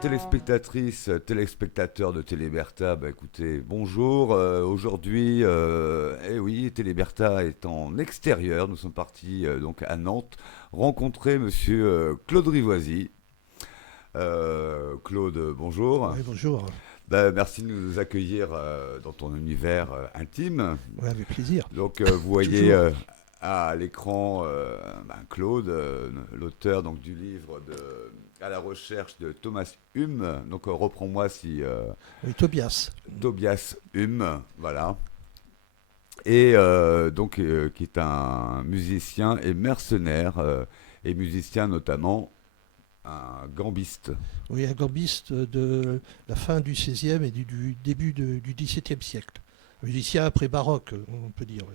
Téléspectatrices, téléspectateurs de Téléberta, bah écoutez, bonjour. Aujourd'hui, eh oui, Téléberta est en extérieur. Nous sommes partis donc à Nantes rencontrer Monsieur Claude Rivoisi. Claude, bonjour. Oui, bonjour. Bah, merci de nous accueillir dans ton univers intime. Oui, avec plaisir. Donc, vous voyez Toujours. à l'écran Claude, l'auteur donc du livre à la recherche de Thomas Hume. Donc, reprends-moi si Oui, Tobias. Tobias Hume, voilà. Et donc, qui est un musicien et mercenaire, et musicien notamment un gambiste. Oui, un gambiste de la fin du XVIe et du début du XVIIe siècle. Un musicien après-baroque, on peut dire. Oui.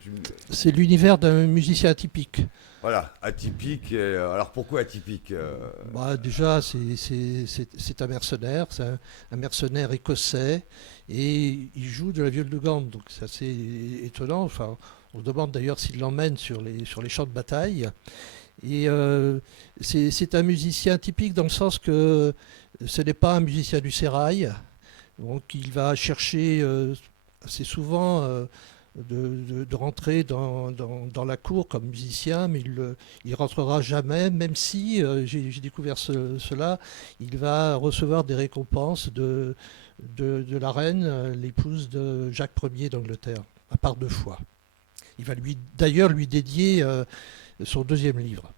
Tu- C'est l'univers d'un musicien atypique. Voilà, atypique. Alors, pourquoi atypique Bah, déjà, c'est un mercenaire, un mercenaire écossais, et il joue de la viole de gambe, donc c'est assez étonnant. Enfin, on se demande d'ailleurs s'il l'emmène sur les champs de bataille. Et c'est un musicien typique dans le sens que ce n'est pas un musicien du sérail. Donc il va chercher assez souvent de rentrer dans la cour comme musicien, mais il rentrera jamais, même si, j'ai découvert cela, il va recevoir des récompenses de la reine, l'épouse de Jacques Ier d'Angleterre, à part deux fois. Il va d'ailleurs lui dédier son deuxième livre.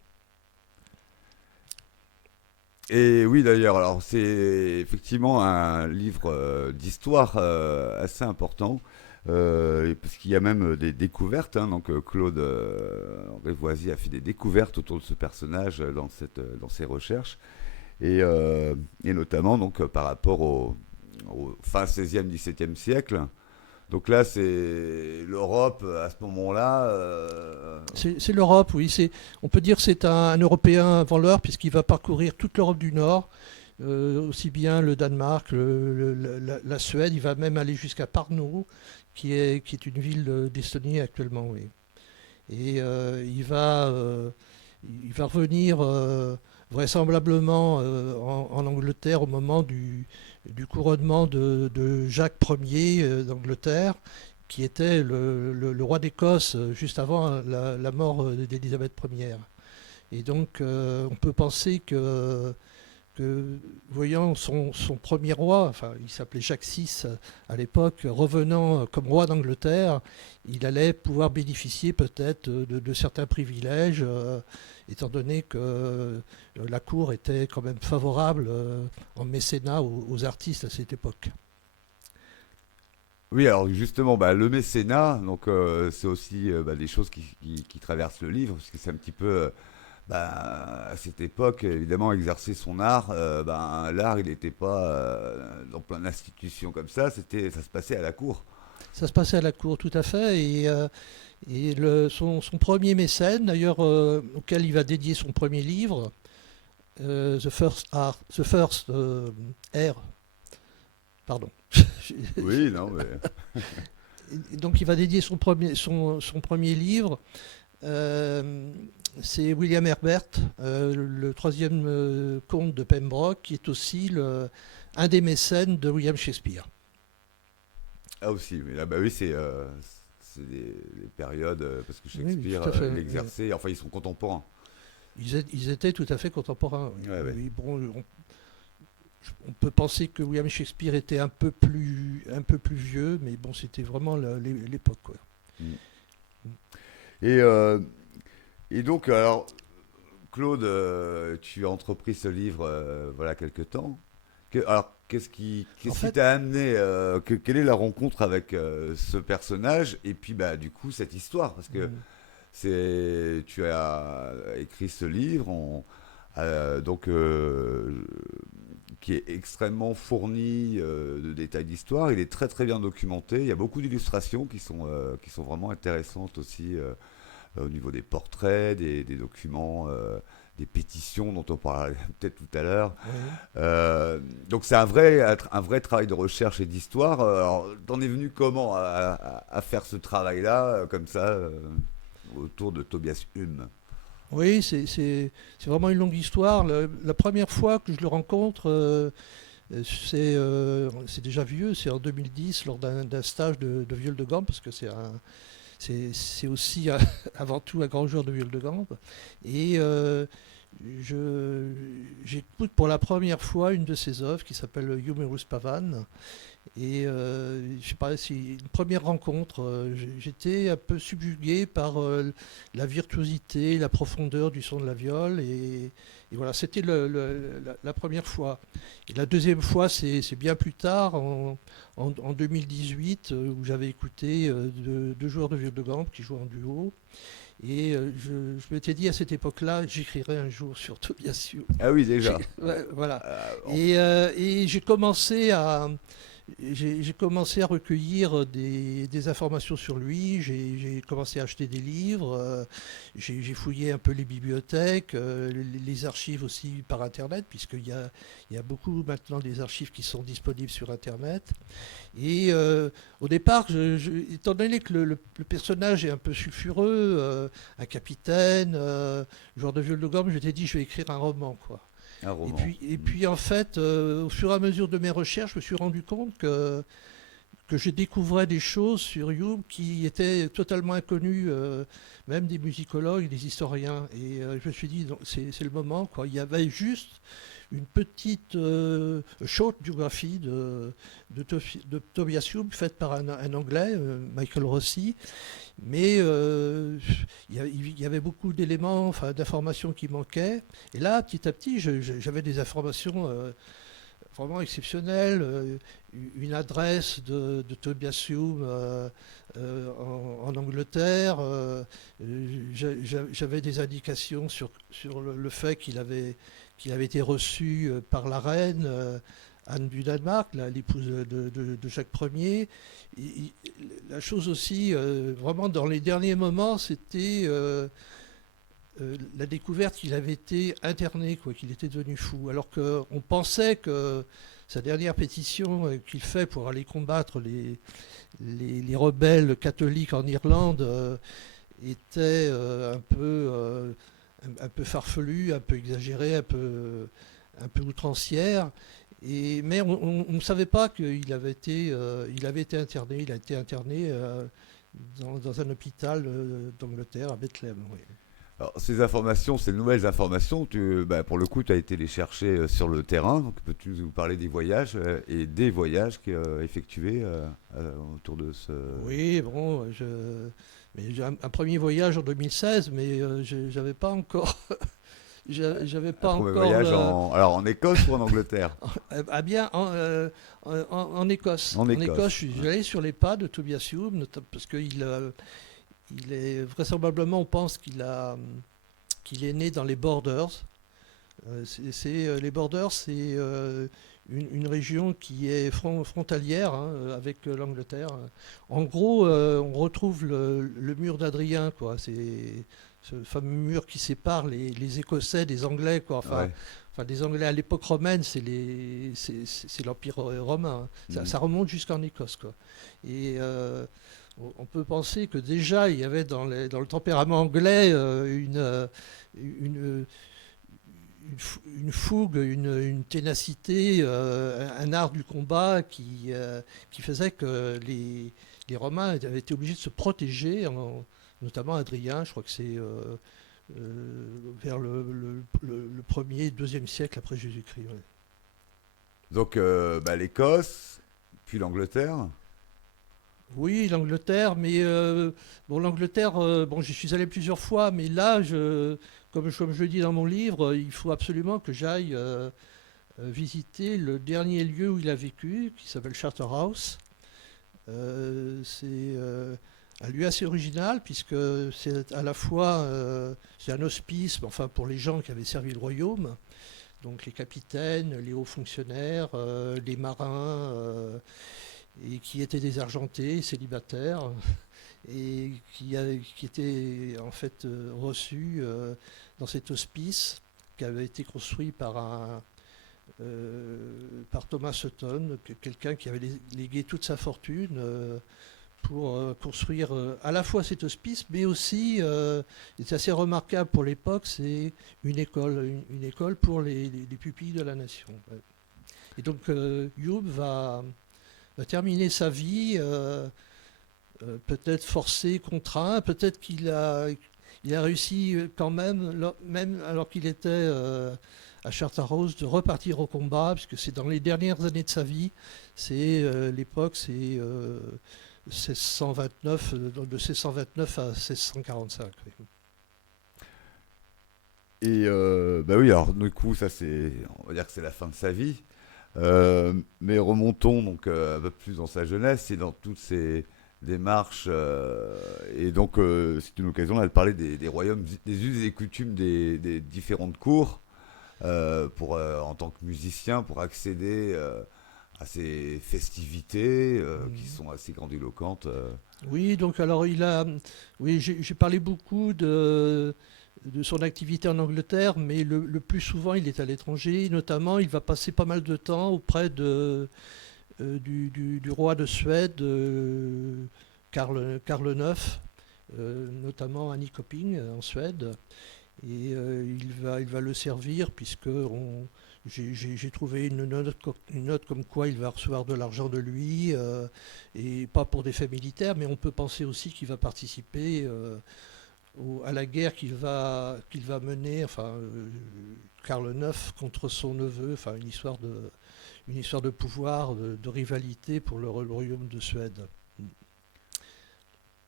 Et oui, d'ailleurs, alors c'est effectivement un livre d'histoire assez important, parce qu'il y a même des découvertes. Hein. Donc Claude Révoisy a fait des découvertes autour de ce personnage dans ses recherches, et notamment donc par rapport au fin 16e, 17e siècle. Donc là, c'est l'Europe à ce moment-là. C'est l'Europe, oui. On peut dire que c'est un Européen avant l'heure, puisqu'il va parcourir toute l'Europe du Nord, aussi bien le Danemark, la Suède. Il va même aller jusqu'à Parno, qui est une ville d'Estonie actuellement, oui. Et il va revenir vraisemblablement en Angleterre au moment du couronnement de Jacques Ier d'Angleterre, qui était le roi d'Écosse juste avant la mort d'Élisabeth Ière. Et donc on peut penser que voyant son premier roi, enfin il s'appelait Jacques VI à l'époque, revenant comme roi d'Angleterre, il allait pouvoir bénéficier peut-être de certains privilèges, étant donné que la cour était quand même favorable en mécénat aux artistes à cette époque. Oui, alors justement, bah, le mécénat, donc c'est aussi des choses qui traversent le livre, parce que c'est un petit peu, à cette époque, évidemment, exercer son art. L'art, il n'était pas dans plein d'institutions comme ça, ça se passait à la cour. Ça se passait à la cour, tout à fait, et son premier mécène, d'ailleurs, auquel il va dédier son premier livre, The First Air, pardon. Oui, non, mais Donc il va dédier son premier livre. Euh, c'est William Herbert, le troisième comte de Pembroke, qui est aussi un des mécènes de William Shakespeare. ah aussi, mais là, bah oui, c'est des périodes, parce que Oui, Shakespeare, tout à fait. il exerçait, enfin, ils sont contemporains. Ils étaient tout à fait contemporains. Oui. Ouais, ouais. Oui, bon, on peut penser que William Shakespeare était un peu plus vieux, mais bon, c'était vraiment l'époque, quoi. Mm. Et, euh, et donc, alors, Claude, tu as entrepris ce livre, voilà, quelque temps. Alors, En qu'est-ce qui fait, t'a amené, quelle est la rencontre avec ce personnage et puis bah du coup cette histoire parce que mm, tu as écrit ce livre donc qui est extrêmement fourni de détails d'histoire. Il est très très bien documenté. Il y a beaucoup d'illustrations qui sont vraiment intéressantes aussi au niveau des portraits, des documents, des pétitions dont on parlera peut-être tout à l'heure. oui. Donc c'est un vrai travail de recherche et d'histoire. Alors, t'en es venu comment à faire ce travail-là, comme ça, autour de Tobias Hume? Oui, c'est vraiment une longue histoire. La première fois que je le rencontre, c'est déjà vieux, c'est en 2010 lors d'un stage de viol de gamme, parce que c'est aussi avant tout un grand joueur de viol de gamme. Et je- j'écoute pour la première fois une de ses œuvres qui s'appelle Humorous Pavan. Et je sais pas, c'est une première rencontre. J'étais un peu subjugué par la virtuosité, la profondeur du son de la viole. Et voilà, c'était la première fois. Et la deuxième fois, c'est bien plus tard, en 2018, où j'avais écouté deux joueurs de viole de gamme qui jouaient en duo. Et je m'étais dit à cette époque-là, j'écrirai un jour sur Tobias Hume. Ah oui, déjà. Ouais, voilà. En- Et j'ai commencé à recueillir des informations sur lui, j'ai commencé à acheter des livres, j'ai fouillé un peu les bibliothèques, les archives aussi par Internet, il y a beaucoup maintenant des archives qui sont disponibles sur Internet. Et au départ, étant donné que le personnage est un peu sulfureux, un capitaine, joueur de viol de gomme, je m'étais dit je vais écrire un roman, quoi. un roman. Et puis en fait, au fur et à mesure de mes recherches, je me suis rendu compte que je découvrais des choses sur Hume qui étaient totalement inconnues, même des musicologues, des historiens. Et je me suis dit, c'est le moment, quoi. Il y avait juste une petite short biographie de Tobias Hume faite par un Anglais, Michael Rossi, mais il y avait beaucoup d'éléments, enfin, d'informations qui manquaient. Et là, petit à petit, j'avais des informations vraiment exceptionnelles. Une adresse de Tobias Hume en Angleterre. J'avais des indications sur le fait qu'il avait été reçu par la reine. Anne du Danemark, l'épouse de Jacques Ier. La chose aussi, vraiment dans les derniers moments, c'était la découverte qu'il avait été interné, quoi, qu'il était devenu fou. Alors qu'on pensait que sa dernière pétition qu'il fait pour aller combattre les rebelles catholiques en Irlande était un peu farfelue, un peu exagérée, un peu outrancière. Mais on ne savait pas qu'il il avait été interné. Il a été interné dans un hôpital d'Angleterre, à Bethléem. Oui. Alors, ces informations, ces nouvelles informations, pour le coup, tu as été les chercher sur le terrain. Donc, peux-tu nous parler des voyages et des voyages qu'il a effectués autour de ce. Oui, bon, mais j'ai un premier voyage en 2016, mais j'avais pas encore, j'avais Un pas premier encore voyage alors en Écosse ou en Angleterre? ah bien, en Écosse. En En Écosse, Écosse. je suis Ouais. allé sur les pas de Tobias Hume, parce il est vraisemblablement, on pense qu'il est né dans les Borders. Les Borders, c'est une région qui est frontalière, hein, avec l'Angleterre. En gros, on retrouve le mur d'Adrien, quoi. C'est ce fameux mur qui sépare les Écossais des Anglais, quoi. Ouais. Enfin, des Anglais à l'époque romaine, c'est l'Empire romain, hein. Mhm. Ça remonte jusqu'en Écosse, quoi. Et on peut penser que déjà il y avait dans le tempérament anglais une, une fougue, une ténacité, un art du combat qui faisait que les Romains avaient été obligés de se protéger, notamment Adrien, je crois que c'est vers le 1er, 2e siècle après Jésus-Christ. Ouais. Donc, l'Écosse, puis l'Angleterre. Oui, l'Angleterre, mais bon, l'Angleterre, bon, j'y suis allé plusieurs fois, mais là, comme je le dis dans mon livre, il faut absolument que j'aille visiter le dernier lieu où il a vécu, qui s'appelle Charterhouse. C'est un lieu assez original, puisque c'est à la fois c'est un hospice, mais enfin pour les gens qui avaient servi le royaume, donc les capitaines, les hauts fonctionnaires, les marins, et qui étaient désargentés, célibataires, et qui étaient en fait reçus dans cet hospice qui avait été construit par Thomas Sutton, quelqu'un qui avait légué toute sa fortune pour construire à la fois cet hospice, mais aussi, c'est assez remarquable pour l'époque, c'est une école pour les pupilles de la nation. Ouais. Et donc Youb va terminer sa vie, peut-être forcé, contraint, peut-être il a réussi quand même, même alors qu'il était à Charterhouse, de repartir au combat, puisque c'est dans les dernières années de sa vie, c'est l'époque, c'est 1629, de 1629 à 1645. Oui. Et bah oui, alors du coup, ça c'est, on va dire que c'est la fin de sa vie. Mais remontons donc un peu plus dans sa jeunesse et dans toutes ses démarches. Et donc, c'est une occasion là, de parler des royaumes, des us et des coutumes des différentes cours pour, en tant que musicien, pour accéder à ces festivités qui Mhm. sont assez grandiloquentes. Oui, donc alors oui, j'ai parlé beaucoup de son activité en Angleterre, mais le plus souvent il est à l'étranger. Notamment, il va passer pas mal de temps auprès du roi de Suède, Karl IX, notamment à Nyköping en Suède. Et il va le servir puisque j'ai trouvé une note comme quoi il va recevoir de l'argent de lui, et pas pour des faits militaires, mais on peut penser aussi qu'il va participer à la guerre qu'il va mener, enfin, Karl IX contre son neveu, enfin une histoire de pouvoir, de rivalité pour le royaume de Suède.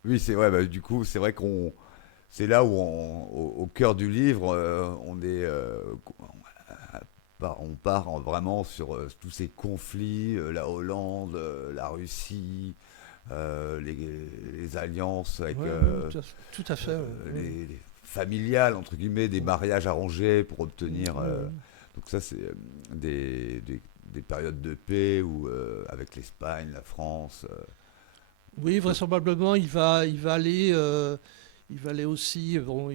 Oui, c'est vrai. Bah, du coup, c'est vrai qu'on, c'est là où, au cœur du livre, on est, on part vraiment sur tous ces conflits, la Hollande, la Russie, les alliances avec Ouais, ouais, tout à fait. Ouais, ouais. les familiales entre guillemets, des mariages arrangés pour obtenir. Ouais, ouais. Donc ça, c'est des périodes de paix où avec l'Espagne, la France. Oui, Donc, vraisemblablement, il va aller aussi bon,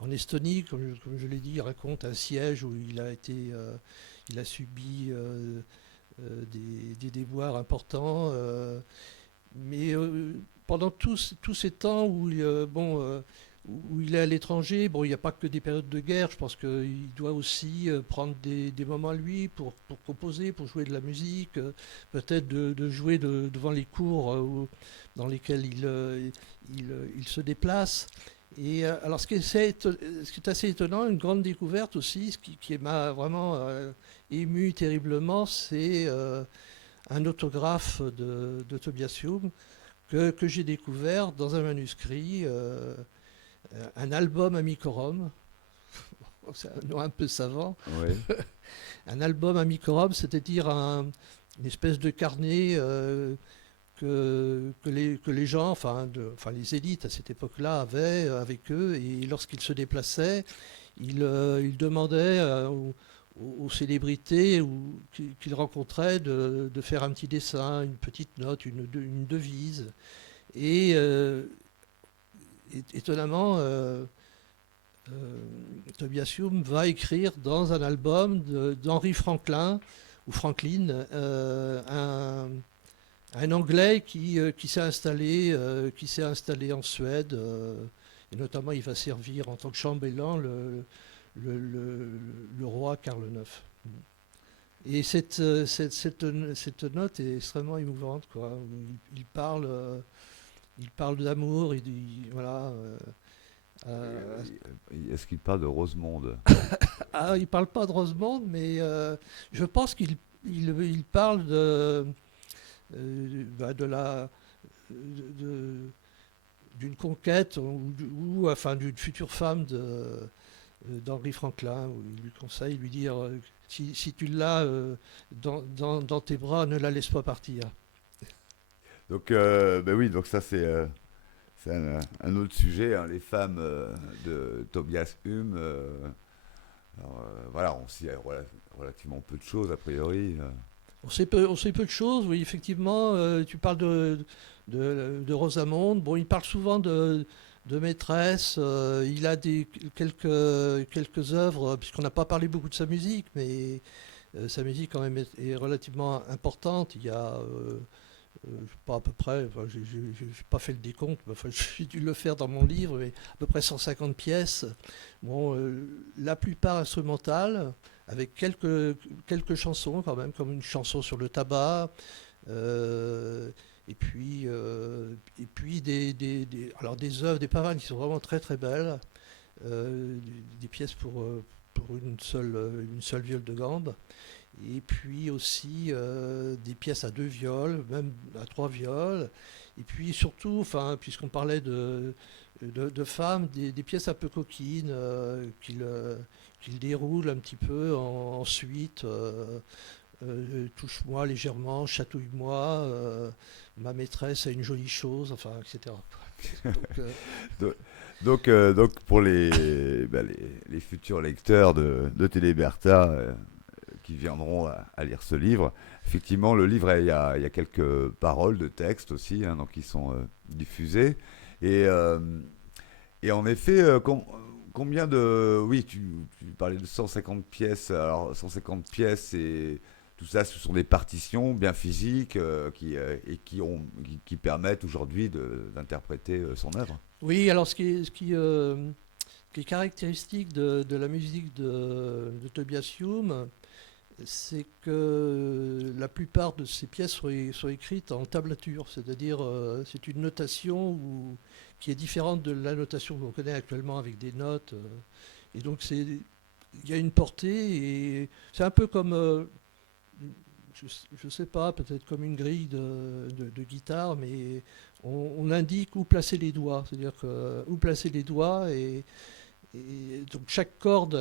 en Estonie, comme je l'ai dit, il raconte un siège où il a subi des déboires importants. Mais pendant tous ces temps où il est à l'étranger, bon, il n'y a pas que des périodes de guerre. Je pense qu'il doit aussi prendre des moments à lui pour composer, pour jouer de la musique, peut-être de jouer devant les cours dans lesquels il se déplace. Et alors, ce qui est assez étonnant, une grande découverte aussi, qui m'a vraiment ému terriblement, c'est un autographe de Tobias Hume que j'ai découvert dans un manuscrit, un album amicorum. C'est un nom un peu savant. ouais. Un album amicorum, c'est-à-dire une espèce de carnet que les gens, enfin les élites à cette époque-là avaient avec eux, et lorsqu'ils se déplaçaient, ils demandaient aux célébrités qu'ils rencontraient de faire un petit dessin, une petite note, une devise. Et étonnamment, Tobias Hume va écrire dans un album d'Henry Franklin, ou Franklin, un Anglais qui s'est installé en Suède, et notamment il va servir en tant que chambellan le roi Karl IX. Et cette note est extrêmement émouvante, quoi. Il parle d'amour, voilà. Euh, Est-ce qu'il parle de Rosemonde? il parle pas de Rosemonde, mais je pense il parle de la de- d'une conquête enfin d'une future femme d'Henri Franklin, où il lui conseille, lui dire si tu l'as dans tes bras, ne la laisse pas partir. Donc, ben oui, donc ça c'est un autre sujet, hein, les femmes de Tobias Hume. Alors, voilà, on sait relativement peu de choses a priori. On sait peu de choses, oui, effectivement. Tu parles de Rosamonde. Bon, il parle souvent de maîtresse. Il a quelques œuvres, puisqu'on n'a pas parlé beaucoup de sa musique, mais sa musique quand même est relativement importante. Il y a pas à peu près, enfin, j'ai pas fait le décompte, mais enfin, j'ai dû le faire dans mon livre, mais à peu près 150 pièces. Bon, la plupart instrumentales, avec quelques chansons quand même, comme une chanson sur le tabac, euh, et puis alors des œuvres, des pavanes qui sont vraiment très très belles, des pièces pour une seule viole de gambe. Et puis aussi des pièces à deux viols, même à trois viols. Et puis surtout, enfin, puisqu'on parlait de femmes, des pièces un peu coquines qu'il déroule un petit peu ensuite. Touche-moi légèrement, chatouille-moi, ma maîtresse a une jolie chose, enfin, etc. Donc, Do- donc pour les futurs lecteurs de Téléberta qui viendront à lire ce livre, effectivement, le livre, il y a quelques paroles de texte aussi, hein, donc qui sont diffusées. Et, euh, et en effet, combien de... Oui, tu parlais de 150 pièces. Alors, 150 pièces, et tout ça, ce sont des partitions bien physiques qui permettent aujourd'hui d'interpréter son œuvre. oui, alors ce qui est caractéristique de la musique de Tobias Hume, c'est que la plupart de ces pièces sont écrites en tablature, c'est-à-dire c'est une notation qui est différente de la notation qu'on connaît actuellement avec des notes. Et donc il y a une portée et c'est un peu comme, je sais pas, peut-être comme une grille de guitare, mais on indique où placer les doigts, c'est-à-dire où placer les doigts et donc chaque corde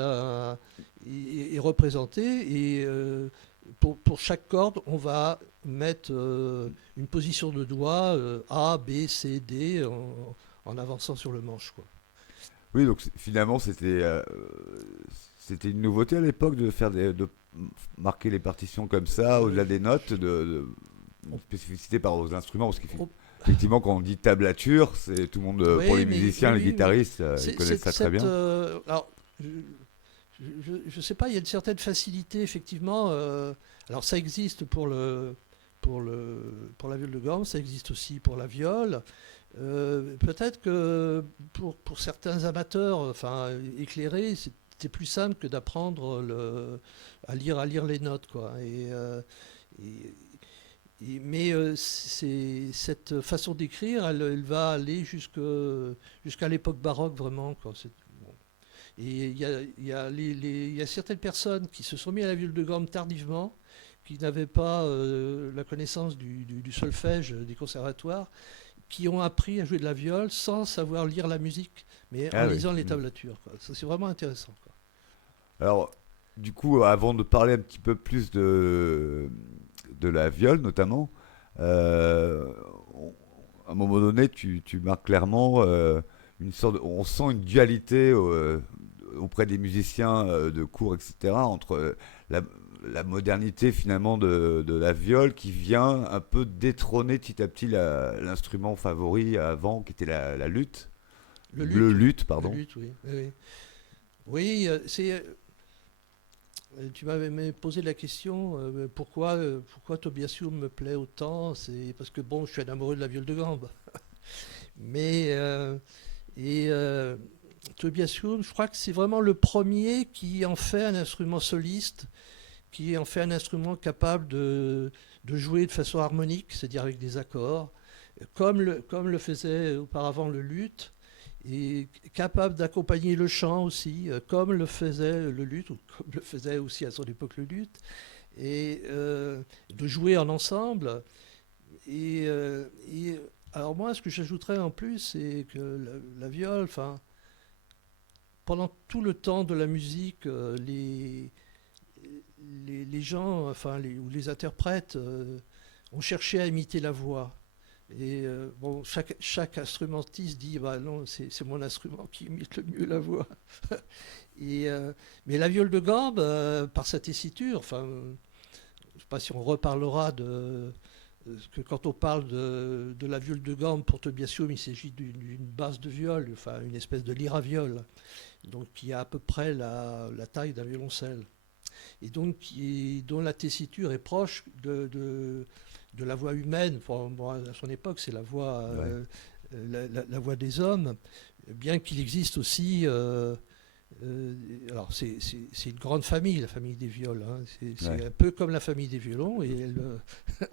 est représentée et pour chaque corde, on va mettre une position de doigt A, B, C, D en avançant sur le manche, quoi. Oui, donc finalement, c'était une nouveauté à l'époque de de marquer les partitions comme ça, au-delà Euh, des notes, une on- spécificité par aux instruments, parce on- qu'effectivement, quand on dit tablature, c'est tout le monde, pour oui, les mais musiciens, oui, les oui, mais guitaristes, ils connaissent ça très bien. alors, je sais pas, il y a une certaine facilité, effectivement. Alors, ça existe pour la viole de gamme, ça existe aussi pour la viole. Peut-être que pour certains amateurs, enfin éclairés, c'était plus simple que d'apprendre à lire les notes, quoi. Et- mais cette façon d'écrire, elle va aller jusqu'à l'époque baroque, vraiment, quoi. Bon. Et il y a certaines personnes qui se sont mis à la viole de gamme tardivement, qui n'avaient pas la connaissance du solfège des conservatoires, qui ont appris à jouer de la viole sans savoir lire la musique, mais en Ah oui. lisant les Mm. tablatures, quoi. Ça, c'est vraiment intéressant, quoi. Alors, du coup, avant de parler un petit peu plus de la viole, notamment, euh, on- à un moment donné, tu marques clairement on sent une dualité auprès des musiciens de cours, etc., entre la, la modernité finalement de la viole qui vient un peu détrôner petit à petit l'instrument favori avant, qui était la lutte, Le le luth, oui. luth, Le pardon. luth, oui. Oui, oui. Oui, tu m'avais posé la question pourquoi Tobias Hume me plaît autant. C'est parce que bon, je suis un amoureux de la viole de gambe. Mais et Tobias Hume, je crois que c'est vraiment le premier qui en fait un instrument soliste, qui en fait un instrument capable de jouer de façon harmonique, c'est-à-dire avec des accords, comme le faisait auparavant le luth, et capable d'accompagner le chant aussi, comme le faisait le luth, ou comme le faisait aussi à son époque le luth, et de jouer en ensemble. Et alors moi, ce que j'ajouterais en plus, c'est que la viole, enfin, pendant tout le temps de la musique, les gens, enfin, ou les interprètes, ont cherché à imiter la voix. Et bon, chaque instrumentiste dit, bah non, c'est mon instrument qui imite le mieux la voix. Et, mais la viole de gambe, par sa tessiture, enfin, je ne sais pas si on reparlera que quand on parle de la viole de gambe pour Tobias Hume, il s'agit d'une basse de viol, enfin une espèce de lyre à viol, donc qui a à peu près la taille d'un violoncelle et donc dont la tessiture est proche de la voix humaine. Bon, à son époque, c'est la voix, la voix des hommes, bien qu'il existe aussi. Alors, c'est une grande famille, la famille des viols. Hein. C'est un peu comme la famille des violons. Et je ne sais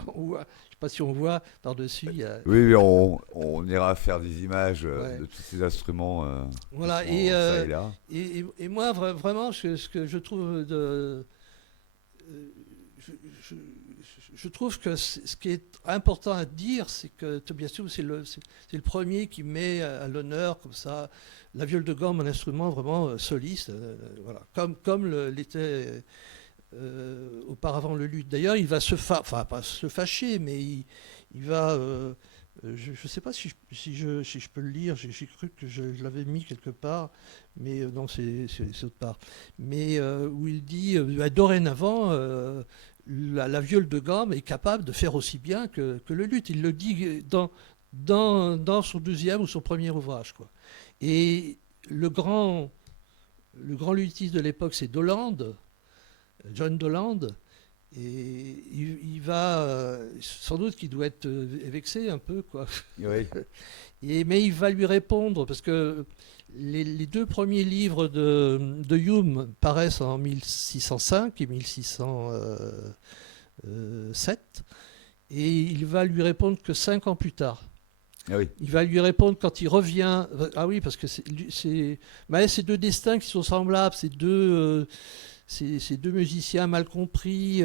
pas si on voit par-dessus. Oui, mais on ira faire des images de tous ces instruments voilà, qui sont ça et là. Et moi, vraiment, ce que je trouve de. Je, je trouve que ce qui est important à dire, c'est que Tobias Hume, c'est le premier qui met à l'honneur, comme ça, la viole de gamme, un instrument vraiment soliste, voilà, comme l'était auparavant le luth. D'ailleurs, il va enfin, pas se fâcher, mais il va. Je ne sais pas si je peux le lire, j'ai cru que je l'avais mis quelque part, mais non, c'est autre part. Mais où il dit dorénavant, la viole de gamme est capable de faire aussi bien que le luth. Il le dit dans son deuxième ou son premier ouvrage, quoi. Et le grand luthiste de l'époque, c'est Doland, John Doland. Et il va, sans doute qu'il doit être vexé un peu, quoi. Oui. Mais il va lui répondre, parce que les deux premiers livres de Hume paraissent en 1605 et 1607, et il va lui répondre que 5 ans plus tard. Ah oui. Il va lui répondre quand il revient. Ah oui, parce que c'est deux destins qui sont semblables, c'est deux musiciens mal compris.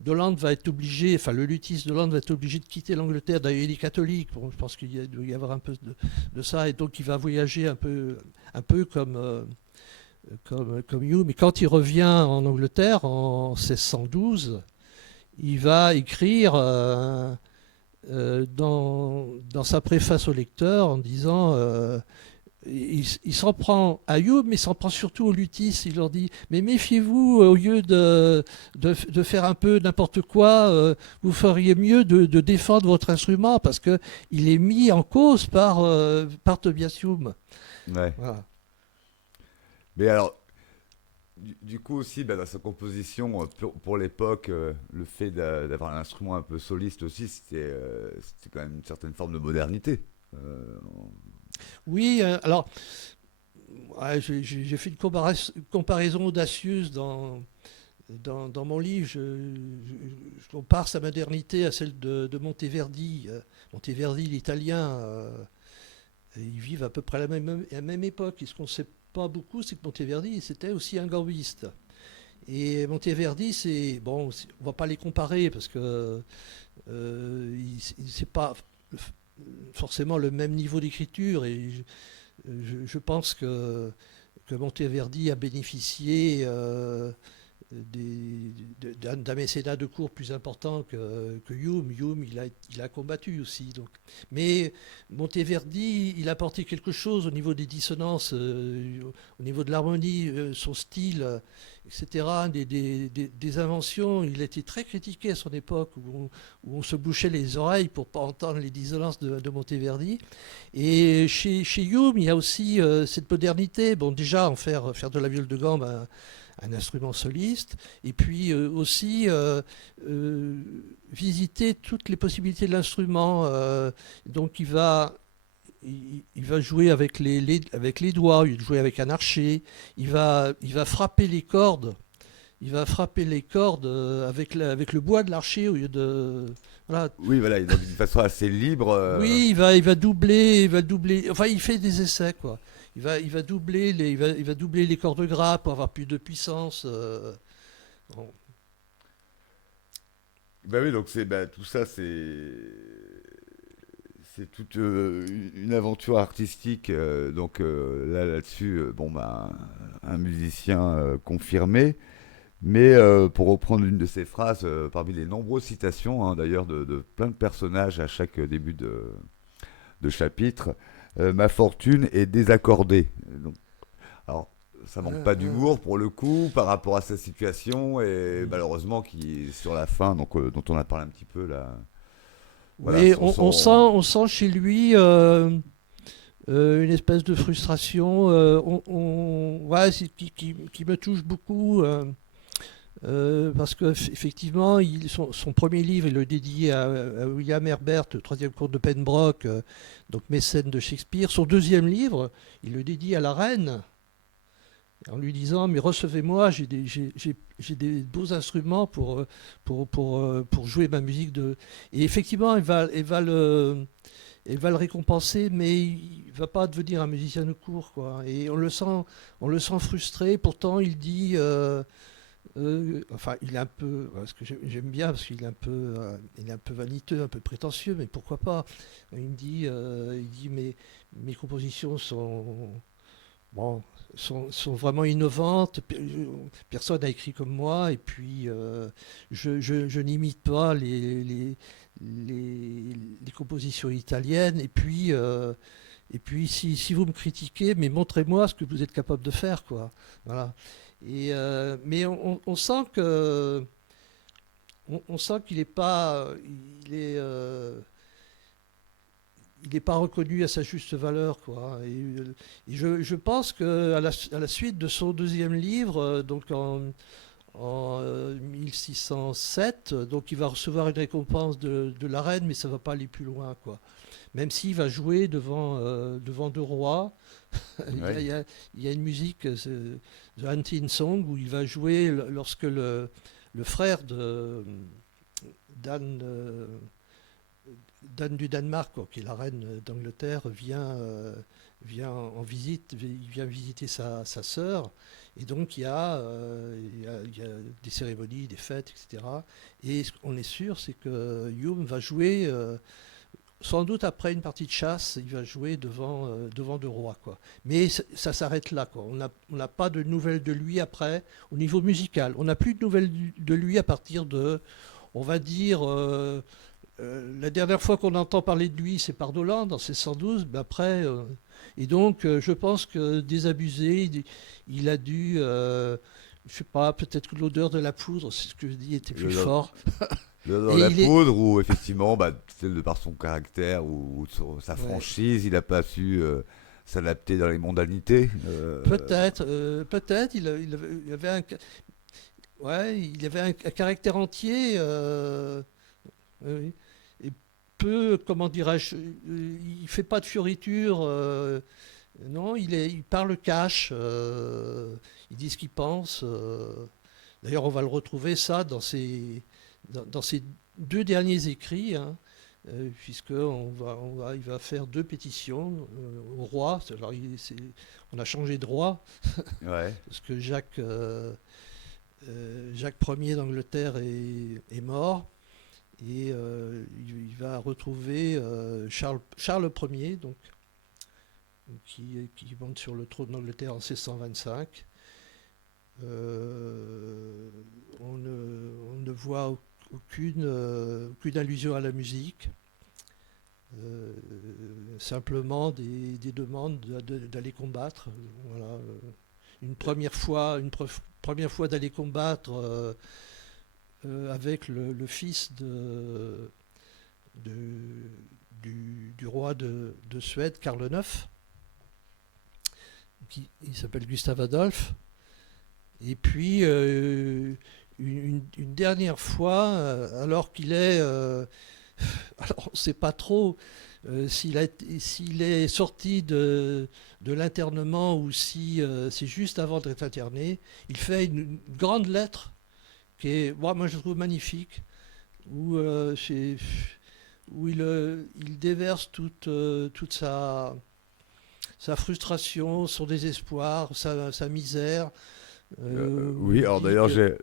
Doland va être obligé, enfin le luthiste Doland va être obligé de quitter l'Angleterre. D'ailleurs, il est catholique. Bon, je pense qu'il doit y avoir un peu de ça, et donc il va voyager un peu comme Hume. Mais quand il revient en Angleterre en 1612, il va écrire dans sa préface au lecteur en disant. Il s'en prend à Hume, mais il s'en prend surtout aux luthistes. Il leur dit, mais méfiez-vous, au lieu de faire un peu n'importe quoi, vous feriez mieux de défendre votre instrument, parce qu'il est mis en cause par Tobias Hume. Ouais. Voilà. Mais alors, du coup aussi, dans sa composition, pour l'époque, le fait d'avoir un instrument un peu soliste aussi, c'était quand même une certaine forme de modernité. Oui, alors, ouais, j'ai fait une comparaison audacieuse dans mon livre. Je compare sa modernité à celle de Monteverdi. Monteverdi, l'italien, ils vivent à peu près à la même époque. Et ce qu'on ne sait pas beaucoup, c'est que Monteverdi, c'était aussi un gambiste. Et Monteverdi, on ne va pas les comparer, parce que c'est pas forcément le même niveau d'écriture, et je pense que Monteverdi a bénéficié d'un mécénat de cours plus important que Hume. Hume, il a combattu aussi. Donc. Mais Monteverdi, il a apporté quelque chose au niveau des dissonances, au niveau de l'harmonie, son style, etc., des inventions. Il a été très critiqué à son époque, où on se bouchait les oreilles pour ne pas entendre les dissonances de Monteverdi. Et chez Hume, il y a aussi cette modernité. Bon, déjà, faire de la viole de gamme un instrument soliste, et puis aussi visiter toutes les possibilités de l'instrument. Donc il va jouer avec les doigts, il va jouer avec un archet, il va frapper les cordes. Il va frapper les cordes avec le bois de l'archet au lieu de. Voilà. Oui, voilà, donc d'une façon assez libre. Oui, il va doubler. Enfin, il fait des essais, quoi. Il va doubler les cordes graves pour avoir plus de puissance. Bon. Oui, donc tout ça, c'est toute une aventure artistique. Donc là-dessus, un musicien confirmé. Mais pour reprendre une de ses phrases, parmi les nombreuses citations, hein, d'ailleurs, de plein de personnages à chaque début de chapitre, ma fortune est désaccordée. Donc, alors, ça manque pas d'humour pour le coup par rapport à sa situation, et malheureusement qui est sur la fin, donc, dont on a parlé un petit peu là. Voilà, oui, on sent chez lui une espèce de frustration, qui me touche beaucoup. Parce qu'effectivement, son premier livre, il le dédié à William Herbert, le troisième comte de Pembroke, donc mécène de Shakespeare. Son deuxième livre, il le dédie à la reine, en lui disant, mais recevez-moi, j'ai des beaux instruments pour jouer ma musique de... Et effectivement, elle va le récompenser, mais il va pas devenir un musicien de cour, quoi. Et on le sent frustré. Pourtant, il dit, enfin, il est un peu, ce que j'aime bien, parce qu'il est il est un peu vaniteux, un peu prétentieux, mais pourquoi pas. Il dit, mes compositions bon, sont vraiment innovantes. Personne n'a écrit comme moi, et puis je n'imite pas les compositions italiennes. Et puis si vous me critiquez, mais montrez-moi ce que vous êtes capable de faire, quoi. Voilà. Mais on sent que on sent qu'il est pas, il est pas reconnu à sa juste valeur, quoi. Et je pense que à la suite de son deuxième livre, donc en 1607, donc il va recevoir une récompense de la reine, mais ça va pas aller plus loin, quoi. Même s'il va jouer devant deux rois, Ouais. il y a une musique, The Hunting Song, où il va jouer lorsque le frère d'Anne, d'Anne du Danemark, quoi, qui est la reine d'Angleterre, vient en visite, il vient visiter sa sœur, et donc il y a des cérémonies, des fêtes, etc. Et ce qu'on est sûr, c'est que Hume va jouer, sans doute après une partie de chasse, il va jouer devant deux rois, quoi. Mais ça s'arrête là, quoi. On n'a pas de nouvelles de lui après, au niveau musical. On n'a plus de nouvelles de lui à partir de, on va dire, la dernière fois qu'on entend parler de lui, c'est par Dolan, dans 1612. Mais après, et donc, je pense que désabusé, il a dû, je sais pas, peut-être que l'odeur de la poudre, c'est ce que je dis, était plus Le- fort. dans Et la il est poudre, où effectivement, bah, c'est de par son caractère ou sa ouais, franchise, il n'a pas su s'adapter dans les mondanités. peut-être, il avait ouais, il avait un caractère entier, oui. Et peu, comment dirais-je, il fait pas de fioritures. Non, il parle cash, il dit ce qu'il pense. D'ailleurs, on va le retrouver ça dans ses deux derniers écrits, hein, puisque il va faire deux pétitions au roi. Alors, on a changé de roi Ouais. parce que Jacques Ier d'Angleterre est mort. Et il va retrouver Charles Ier, donc, qui monte sur le trône d'Angleterre en 1625. On ne voit aucune allusion à la musique, simplement des demandes d'aller combattre. Voilà, première fois d'aller combattre avec le fils de- du roi de Suède, Karl IX, il s'appelle Gustave Adolphe. Et puis, une dernière fois, alors qu'il est... alors, on ne sait pas trop s'il est sorti de l'internement ou si c'est juste avant d'être interné, il fait une grande lettre qui est, moi je trouve magnifique, où, où il déverse toute sa frustration, son désespoir, sa misère. Où Oui, il alors dit d'ailleurs, que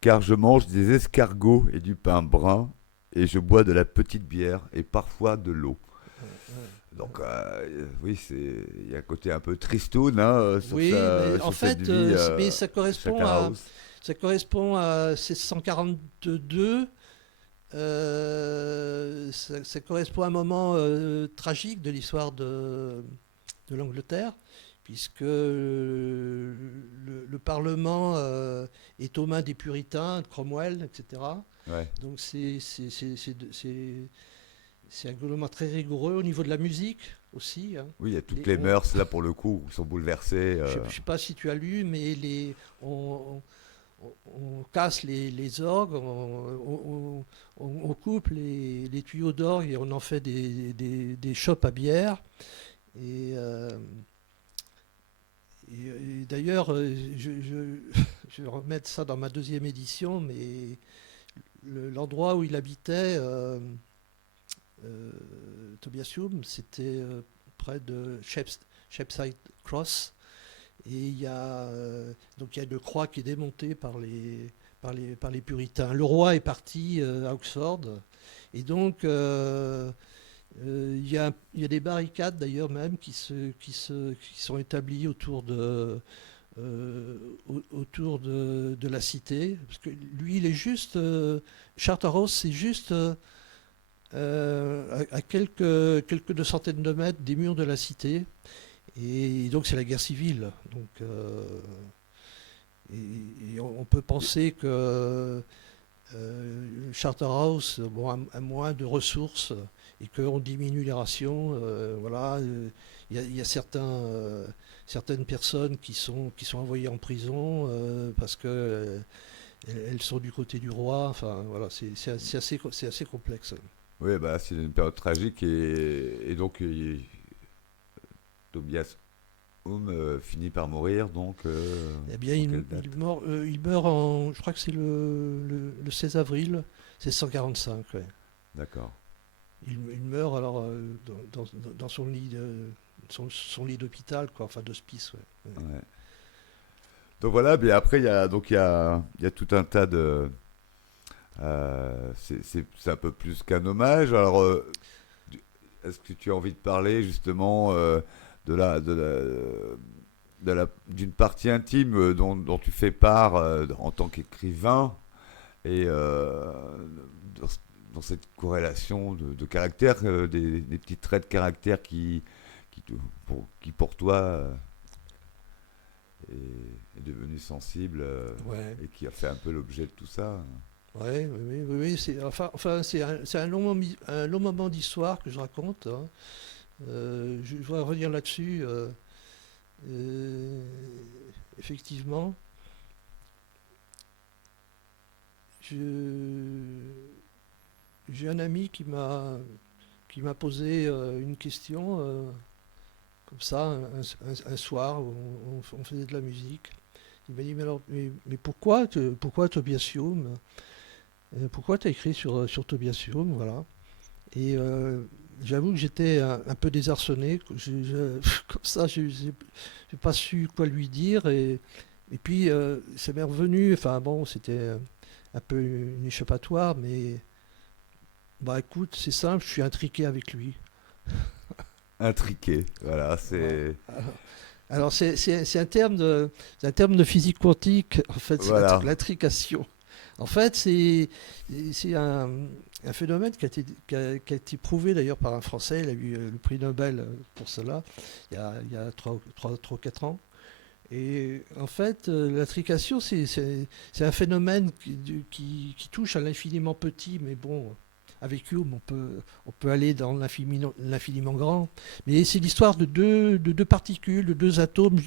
car je mange des escargots et du pain brun, et je bois de la petite bière et parfois de l'eau. Donc, oui, il y a un côté un peu tristoun hein, oui, mais en sur cette fait, vie mais Chacara House. ça correspond à 1642. Ça correspond à un moment tragique de l'histoire de l'Angleterre, puisque le Parlement est aux mains des puritains, de Cromwell, etc. Ouais. Donc c'est un gouvernement très rigoureux au niveau de la musique aussi, hein. Oui, il y a toutes Les, les on, mœurs là pour le coup qui sont bouleversées. je ne sais pas si tu as lu, mais on, on casse les orgues, on coupe les tuyaux d'orgue et on en fait des chopes à bière. Et, euh, et d'ailleurs, je vais remettre ça dans ma deuxième édition, mais l'endroit où il habitait, Tobias Hume, c'était près de Shepside Cross. Et donc il y a une croix qui est démontée par les puritains. Le roi est parti à Oxford. Et donc il y a des barricades d'ailleurs même qui sont établies autour de la cité. Parce que lui, il est juste... Charterhouse, c'est juste à quelques 200 de mètres des murs de la cité. Et donc c'est la guerre civile. Donc, et on peut penser que Charterhouse bon, a moins de ressources et qu'on diminue les rations. Voilà, il y a certaines personnes qui sont envoyées en prison parce que elles sont du côté du roi. Enfin voilà, c'est assez complexe. Oui, bah, c'est une période tragique et donc Tobias Hume finit par mourir, donc Eh bien, en quelle date? il meurt en, je crois que c'est le 16 avril, c'est 145. Ouais. D'accord. Il meurt alors dans son lit son lit d'hôpital, quoi, enfin d'hospice. Ouais. Ouais. Ouais. Donc voilà, mais après il y a tout un tas de c'est un peu plus qu'un hommage. Alors est-ce que tu as envie de parler justement de d'une partie intime dont tu fais part en tant qu'écrivain et dans, dans cette corrélation de caractère, des petits traits de caractère qui pour toi est devenu sensible Ouais. et qui a fait un peu l'objet de tout ça. Ouais, oui, oui, oui, oui, enfin, c'est un long moment d'histoire que je raconte. Hein. Je voudrais revenir là-dessus. Euh, Effectivement, je- j'ai un ami qui m'a posé une question comme ça un soir où on faisait de la musique. Il m'a dit mais pourquoi Tobias Hume? Pourquoi tu as écrit sur Tobias Hume, voilà. Et j'avoue que j'étais un peu désarçonné. Comme ça, j'ai pas su quoi lui dire. Et puis, ça m'est revenu. Enfin, bon, c'était un peu une échappatoire, mais bah écoute, c'est simple, je suis intriqué avec lui. Intriqué, voilà, Voilà. c'est Alors, c'est un terme de physique quantique, en fait, c'est voilà. l'intrication. En fait, c'est un phénomène qui a été prouvé d'ailleurs par un Français. Il a eu le prix Nobel pour cela il y a 3 ou 4 ans. Et en fait, l'intrication, c'est un phénomène qui touche à l'infiniment petit, mais bon, avec Hume, on peut aller dans l'infiniment grand. Mais c'est l'histoire de deux particules, de deux atomes,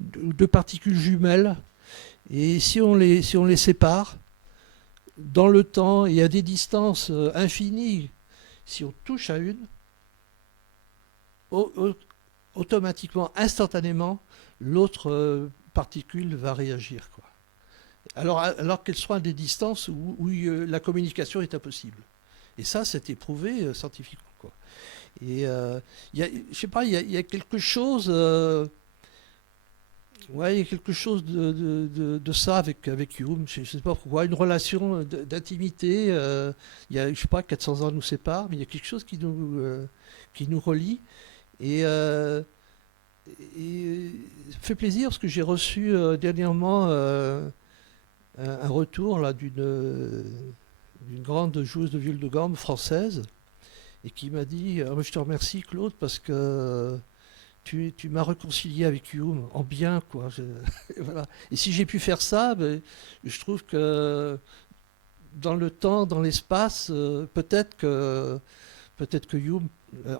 de deux particules jumelles. Et si on les sépare, dans le temps et à des distances infinies, si on touche à une, au- au- automatiquement, instantanément, l'autre particule va réagir. Quoi. Alors qu'elle soit à des distances où la communication est impossible. Et ça, c'est éprouvé scientifiquement. Quoi. Et je sais pas, il y a quelque chose, ouais, il y a quelque chose de ça avec Hume. Je sais pas pourquoi, une relation d'intimité. Il y a, je sais pas, 400 ans nous séparent, mais il y a quelque chose qui nous relie. Et, euh, et ça me fait plaisir parce que j'ai reçu dernièrement un retour là d'une grande joueuse de viol de gamme française et qui m'a dit je te remercie Claude parce que tu m'as réconcilié avec Hume en bien quoi. Et voilà. Et si j'ai pu faire ça, ben, je trouve que dans le temps, dans l'espace, peut-être que Hume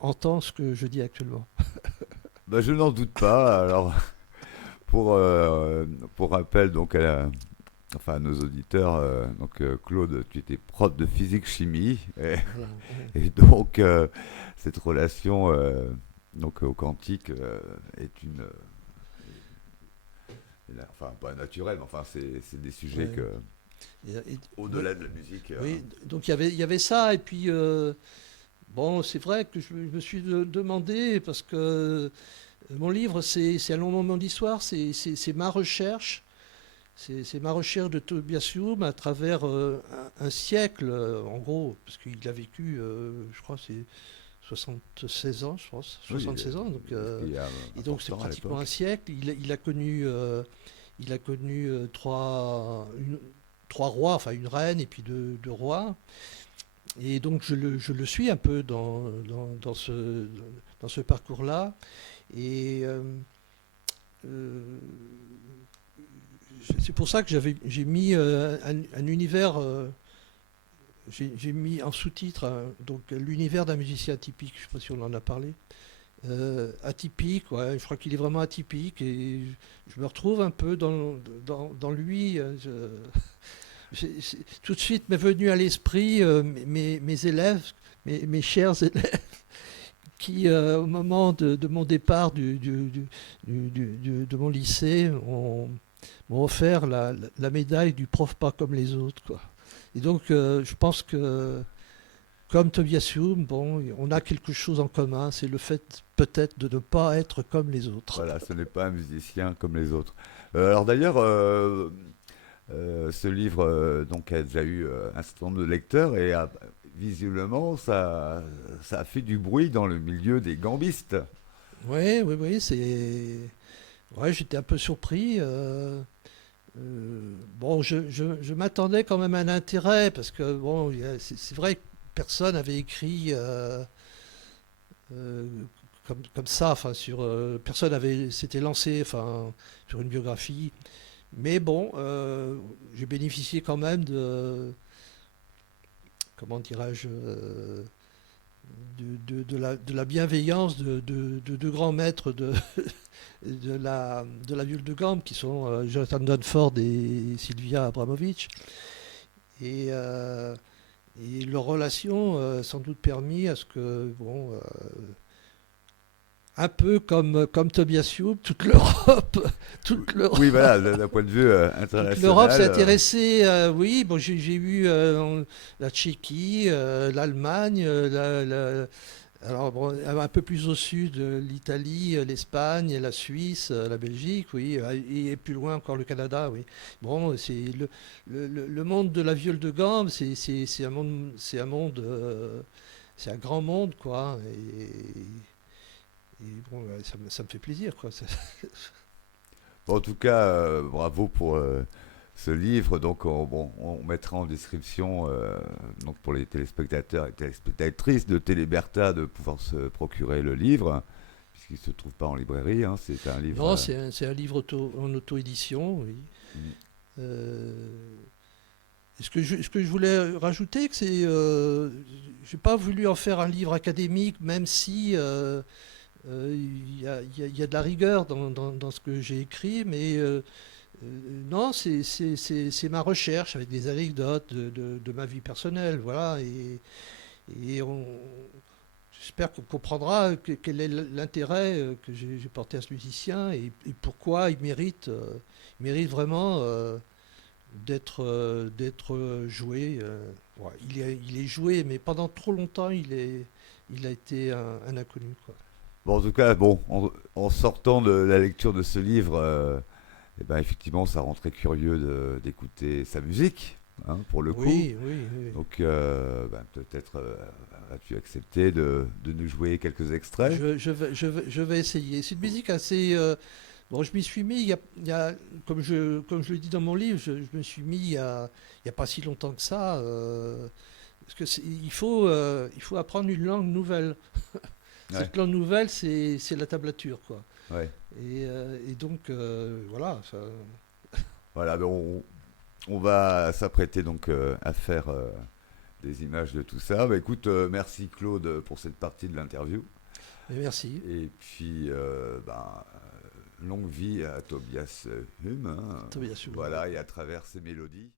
entend ce que je dis actuellement. Bah, je n'en doute pas. Alors pour rappel, donc enfin à nos auditeurs, donc Claude, tu étais prof de physique-chimie, Voilà. et donc cette relation donc au quantique est enfin pas naturelle, mais enfin c'est des sujets Ouais. que Oui, au-delà de la musique. oui, donc il y avait ça, et puis bon, c'est vrai que je me suis demandé, parce que mon livre, c'est un long moment d'histoire, c'est ma recherche, c'est ma recherche de Tobias Hume à travers un siècle, en gros, parce qu'il a vécu, je crois, c'est 76 ans, je pense, Oui, 76 ans, donc, c'était et donc c'est important à pratiquement un l'époque. siècle. Il a connu trois rois, enfin une reine et puis deux rois. Et donc je le suis un peu dans ce parcours-là. Et euh, c'est pour ça que j'ai mis un univers, j'ai mis en sous-titre donc l'univers d'un musicien atypique. Je ne sais pas si on en a parlé. Atypique, ouais, je crois qu'il est vraiment atypique, et je me retrouve un peu dans lui. Tout de suite m'est venu à l'esprit mes élèves, mes chers élèves, qui, au moment de mon départ de mon lycée, m'ont offert la médaille du prof pas comme les autres, quoi. Et donc, je pense que, comme Tobias Hume, bon, on a quelque chose en commun, c'est le fait peut-être de ne pas être comme les autres. Voilà, ce n'est pas un musicien comme les autres. Alors d'ailleurs, ce livre donc a déjà eu un certain nombre de lecteurs et visiblement ça a fait du bruit dans le milieu des gambistes. Oui, oui, oui, ouais, j'étais un peu surpris. Bon, je m'attendais quand même à un intérêt, parce que bon, c'est vrai que personne n'avait écrit euh, comme ça, enfin personne avait s'était lancé, enfin sur une biographie. Mais bon, j'ai bénéficié quand même comment dirais-je, de la bienveillance de deux grands maîtres de la viole de gamme, qui sont Jonathan Dunford et Sylvia Abramovic. Et, euh, et leur relation a sans doute permis à ce que, bon, un peu comme Tobias Hume, toute l'Europe, toute l'Europe, Oui, voilà, d'un point de vue toute l'Europe s'est international. intéressée. Oui, bon, j'ai vu la Tchéquie, l'Allemagne, alors bon, un peu plus au sud, l'Italie, l'Espagne, la Suisse, la Belgique, oui, et plus loin encore le Canada, oui. Bon, c'est le monde de la viole de gamme, c'est un grand monde, quoi. Et bon, ça me fait plaisir, quoi. Bon, en tout cas, bravo pour ce livre. Donc, bon, on mettra en description, donc pour les téléspectateurs et téléspectatrices de Téléberta, de pouvoir se procurer le livre, puisqu'il ne se trouve pas en librairie, hein. C'est un livre. Non, c'est un livre en auto-édition, oui. Mm. Euh, ce que je voulais rajouter, que j'ai pas voulu en faire un livre académique, même si il y a de la rigueur dans ce que j'ai écrit, mais non, c'est ma recherche avec des anecdotes de ma vie personnelle, voilà, et j'espère qu'on comprendra quel est l'intérêt que j'ai porté à ce musicien, et pourquoi il mérite vraiment d'être joué. Ouais, il est joué, mais pendant trop longtemps, il a été un inconnu, quoi. Bon, en tout cas, bon, en sortant de la lecture de ce livre, eh ben, effectivement, ça rend très curieux d'écouter sa musique, hein, pour le coup. Oui, oui, oui. Donc, ben, peut-être as-tu accepté de nous jouer quelques extraits. Je vais essayer. C'est une musique assez. Bon, je m'y suis mis, comme je le dis dans mon livre, je me suis mis il y a pas si longtemps que ça. Parce que il faut apprendre une langue nouvelle. Ouais, Cette langue nouvelle, c'est la tablature, quoi. ouais. Et donc, voilà. Voilà, ben, on va s'apprêter donc à faire des images de tout ça. Bah, écoute, merci Claude pour cette partie de l'interview. Mais merci. Et puis, ben, Longue vie à Tobias Hume. Hein. Tobias Hume. Voilà, et à travers ces mélodies.